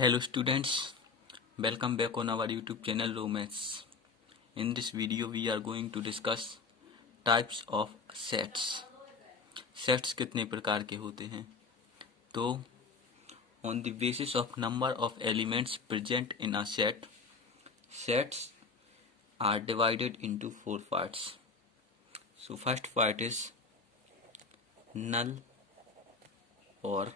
Hello students, welcome back on our YouTube channel Romance. In this video we are going to discuss types of sets. Sets कितने प्रकार के होते हैं? तो on the basis of number of elements present in a set, sets are divided into four parts. So first part is null or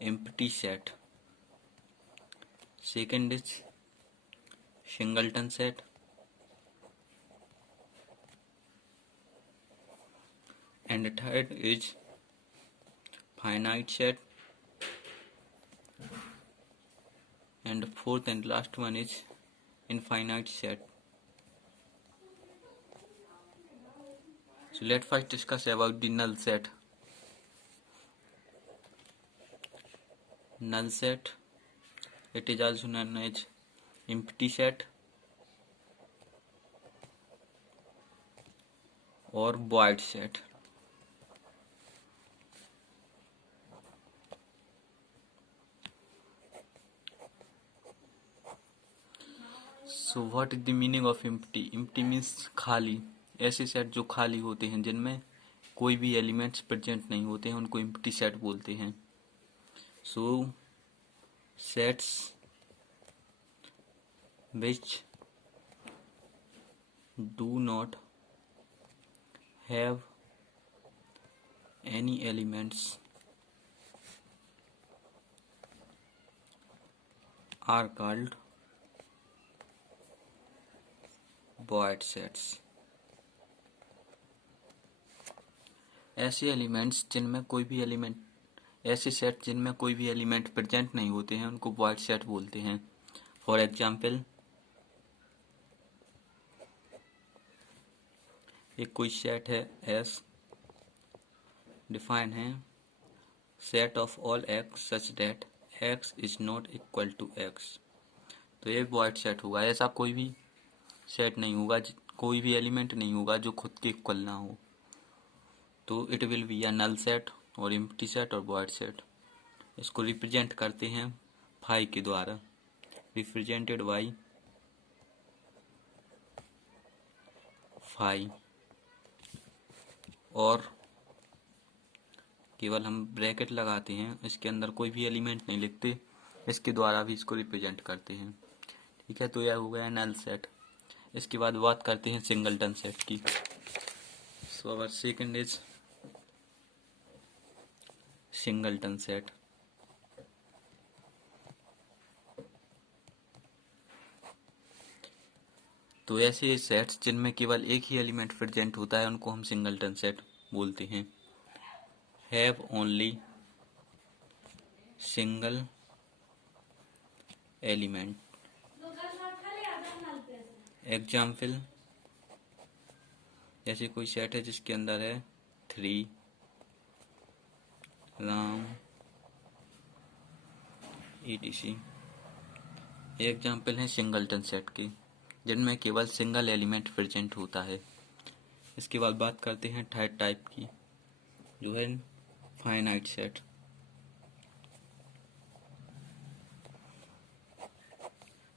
empty set. Second is singleton set. And the third is finite set. And the fourth and last one is infinite set. So let's first discuss about the null set. Null set, it is also known as empty set or void set. So what is the meaning of empty? Empty means खाली. ऐसे set जो खाली होते हैं जिनमें कोई भी elements present नहीं होते हैं उनको empty set बोलते हैं. So sets which do not have any elements are called void sets. ऐसे एलिमेंट्स जिनमें कोई भी एलिमेंट ऐसे सेट जिनमें कोई भी एलिमेंट प्रेजेंट नहीं होते हैं उनको void set बोलते हैं. फॉर एग्जाम्पल, एक कोई सेट है S, डिफाइन है set of all x such that x is not equal to x. तो ये void set होगा. ऐसा कोई भी सेट नहीं होगा, कोई भी एलिमेंट नहीं होगा जो खुद के इक्वल ना हो. तो it will be a null set और एम्प्टी सेट और void सेट. इसको रिप्रेजेंट करते हैं फाई के द्वारा, रिप्रेजेंटेड बाई फाई. और केवल हम ब्रैकेट लगाते हैं, इसके अंदर कोई भी एलिमेंट नहीं लिखते, इसके द्वारा भी इसको रिप्रेजेंट करते हैं. ठीक है, तो यह हो गया नल सेट. इसके बाद बात करते हैं सिंगलटन सेट की. So our second is singleton set. तो ऐसे सेट्स जिनमें केवल एक ही एलिमेंट प्रेजेंट होता है उनको हम सिंगलटन सेट बोलते हैं. Have only single element. Example, जैसे कोई सेट है जिसके अंदर है 3, राम, etc. ये एग्जाम्पल है सिंगलटन सेट के जिनमें केवल सिंगल एलिमेंट प्रेजेंट होता है. इसके बाद बात करते हैं थर्ड टाइप की, जो है फाइनाइट सेट.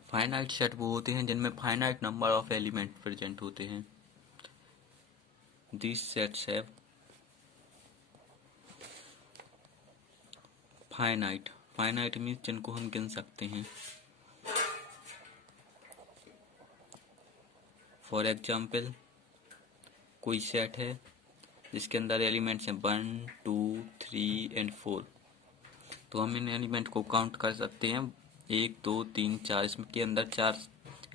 फाइनाइट सेट वो होते हैं जिनमें finite number of element present होते हैं. These sets have finite. Finite means जिनको हम गिन सकते हैं. फॉर एग्जाम्पल, कोई सेट है जिसके अंदर एलिमेंट्स हैं 1, 2, 3 एंड 4. तो हम इन एलिमेंट को काउंट कर सकते हैं 1, 2, 3, 4. इसमें के अंदर 4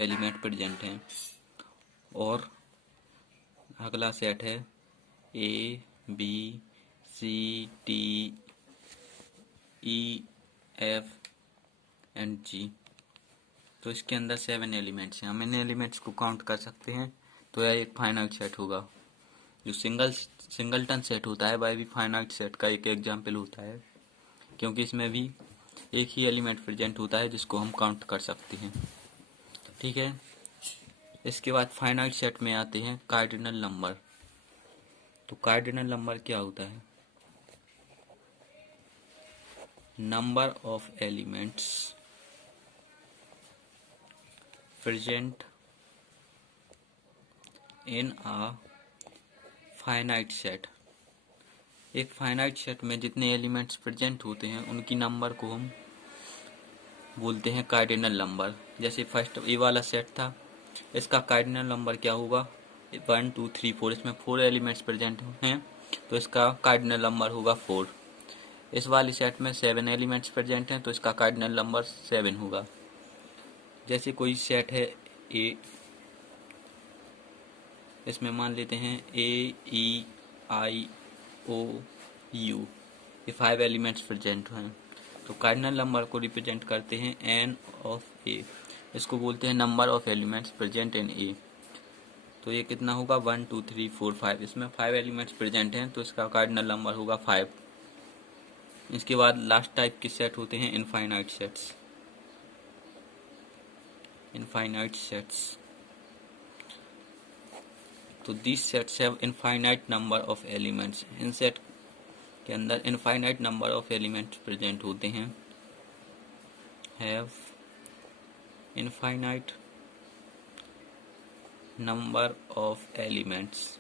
एलिमेंट प्रेजेंट हैं. और अगला सेट है A, B, C, D, E, F and G. तो इसके अंदर 7 एलिमेंट्स हैं. हम इन एलिमेंट्स को काउंट कर सकते हैं. तो यह एक फाइनाइट सेट होगा. जो सिंगलटन सेट होता है वह भी फाइनाइट सेट का एक एग्जाम्पल होता है, क्योंकि इसमें भी एक ही एलिमेंट प्रेजेंट होता है जिसको हम काउंट कर सकते हैं. ठीक है, इसके बाद फाइनाइट सेट में आते हैं कार्डिनल नंबर. तो कार्डिनल नंबर क्या होता है? number of elements present in a finite set। एक फाइनाइट सेट में जितने एलिमेंट्स प्रेजेंट होते हैं उनकी नंबर को हम बोलते हैं कार्डिनल नंबर। जैसे फर्स्ट ये वाला सेट था, इसका कार्डिनल नंबर क्या होगा 1 2 3 4। इसमें 4 एलिमेंट्स प्रेजेंट हैं तो इसका कार्डिनल नंबर होगा 4। इस वाली सेट में 7 एलिमेंट्स प्रेजेंट हैं तो इसका कार्डिनल नंबर 7 होगा। जैसे कोई सेट है ए, इसमें मान लेते हैं AEIOU, ये 5 एलिमेंट्स प्रेजेंट हैं तो कार्डिनल नंबर को रिप्रेजेंट करते हैं n ऑफ ए। इसको बोलते हैं number of elements present in A. तो ये कितना होगा 1 2 3 4 5। इसमें 5 एलिमेंट्स प्रेजेंट हैं तो इसका कार्डिनल नंबर होगा 5। इसके बाद लास्ट टाइप के सेट होते हैं इनफाइनाइट सेट्स। इनफाइनाइट सेट्स, तो this sets have infinite number of elements. In set के अंदर infinite number of elements present होते हैं। Have infinite number of elements.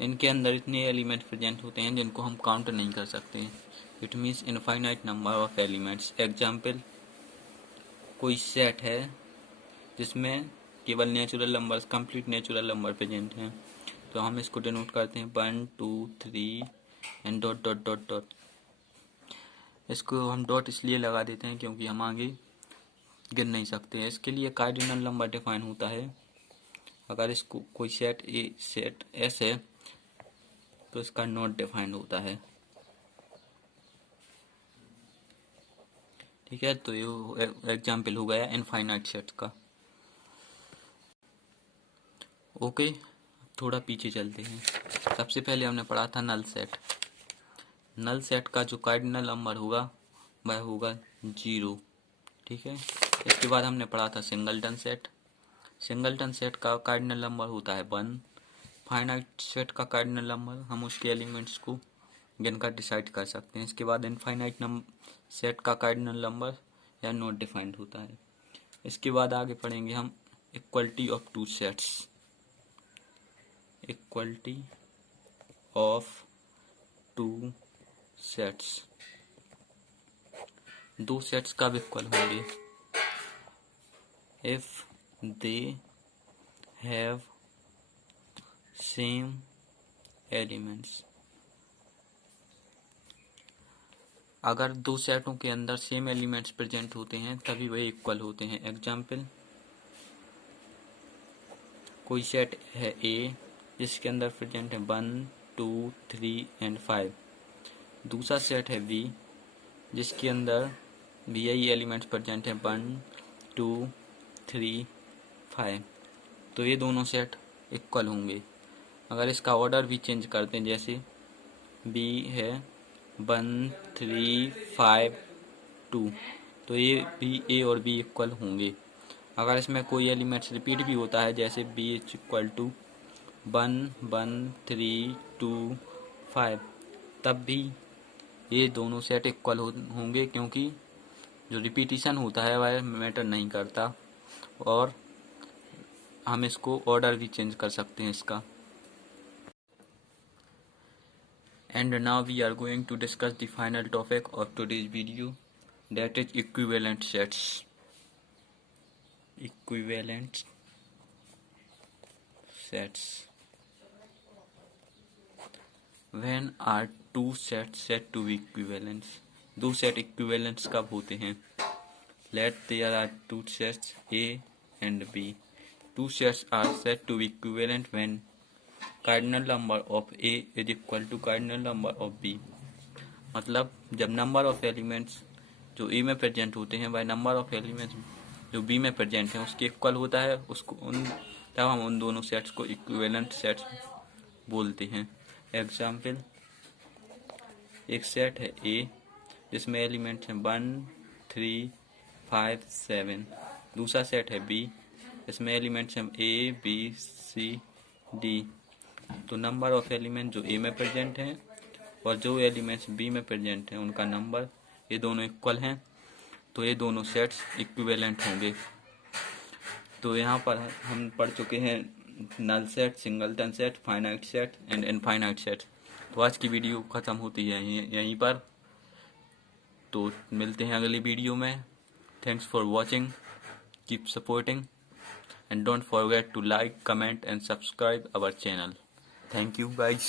इनके अंदर इतने एलिमेंट्स प्रेजेंट होते हैं जिनको हम काउंट नहीं कर सकते। It means infinite number of elements. Example, कोई सेट है जिसमें केवल natural numbers, complete natural number present हैं तो हम इसको डिनोट करते हैं 1 2 3 and dot dot dot dot. इसको हम डॉट इसलिए लगा देते हैं क्योंकि हम आगे गिन नहीं सकते। इसके लिए कार्डिनल नंबर डिफाइन होता है। अगर इसको कोई सेट ए सेट एस है तो इसका नॉट डिफाइंड होता है। ठीक है, तो ये एग्जाम्पल हो गया इनफाइनाइट सेट का। ओके, थोड़ा पीछे चलते हैं। सबसे पहले हमने पढ़ा था नल सेट। नल सेट का जो कार्डिनल नंबर होगा वह होगा 0। ठीक है, इसके बाद हमने पढ़ा था सिंगलटन सेट। सिंगलटन सेट का कार्डिनल नंबर होता है 1। फाइनाइट सेट का कार्डिनल नंबर हम उसके एलिमेंट्स को गिनकर डिसाइड कर सकते हैं। इसके बाद इनफाइनाइट सेट का कार्डिनल नंबर या नॉट डिफाइंड होता है। इसके बाद आगे पढ़ेंगे हम equality of two sets. Equality of two sets, दो सेट्स कब इक्वल होंगे? If they have same elements. अगर दो सेटों के अंदर सेम एलिमेंट्स प्रेजेंट होते हैं तभी वह इक्वल होते हैं। एग्जाम्पल, कोई सेट है ए जिसके अंदर प्रेजेंट है 1 2 3 एंड 5। दूसरा सेट है बी जिसके अंदर भी यही एलिमेंट्स प्रेजेंट है 1 2 3 5। तो ये दोनों सेट इक्वल होंगे। अगर इसका ऑर्डर भी चेंज करते हैं, जैसे बी है 1 3 5 2, तो ये भी ए और बी इक्वल होंगे। अगर इसमें कोई एलिमेंट्स रिपीट भी होता है, जैसे बी इज इक्वल टू 1 1 3 2 5, तब भी ये दोनों सेट इक्वल होंगे क्योंकि जो रिपीटिशन होता है वह मैटर नहीं करता और हम इसको ऑर्डर भी चेंज कर सकते हैं इसका। And now we are going to discuss the final topic of today's video, that is equivalent sets. Equivalent sets. When are two sets said to be equivalent? दो सेट इक्विवेलेंट्स कब होते हैं? Let there are two sets A and B. Two sets are said to be equivalent when cardinal number of A is equal to cardinal number of B। मतलब जब number of elements जो ए में present होते हैं वह number of elements जो B में present हैं उसके इक्वल होता है, उसको तब हम उन दोनों सेट्स को इक्विवेलेंट सेट्स बोलते हैं। एग्जाम्पल, एक सेट है ए जिसमें एलिमेंट्स हैं 1 3 5 7। दूसरा सेट है बी इसमें एलिमेंट्स हैं A B C D। तो नंबर ऑफ एलिमेंट जो ए में प्रेजेंट हैं और जो एलिमेंट्स बी में प्रेजेंट हैं उनका नंबर, ये दोनों इक्वल हैं, तो ये दोनों सेट्स इक्विवेलेंट होंगे। तो यहाँ पर हम पढ़ चुके हैं null set, singleton set, finite set and infinite set. तो आज की वीडियो ख़त्म होती है यहीं पर। तो मिलते हैं अगली वीडियो में। Thanks for watching, keep supporting and don't forget to like, comment and subscribe our channel. Thank you guys.